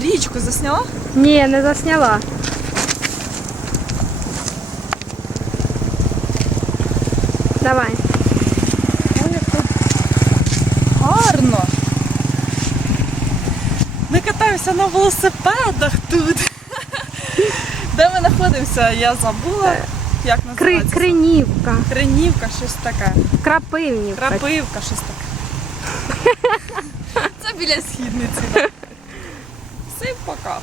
Річку засняла? Ні, не засняла. Давай. Ой, тут гарно. Ми катаємося на велосипедах тут. Де ми знаходимося? Я забула. Як називається? кринівка, Кринівка, щось таке. крапивнівка. Крапивка, щось таке. Біля східниці. Всім пока.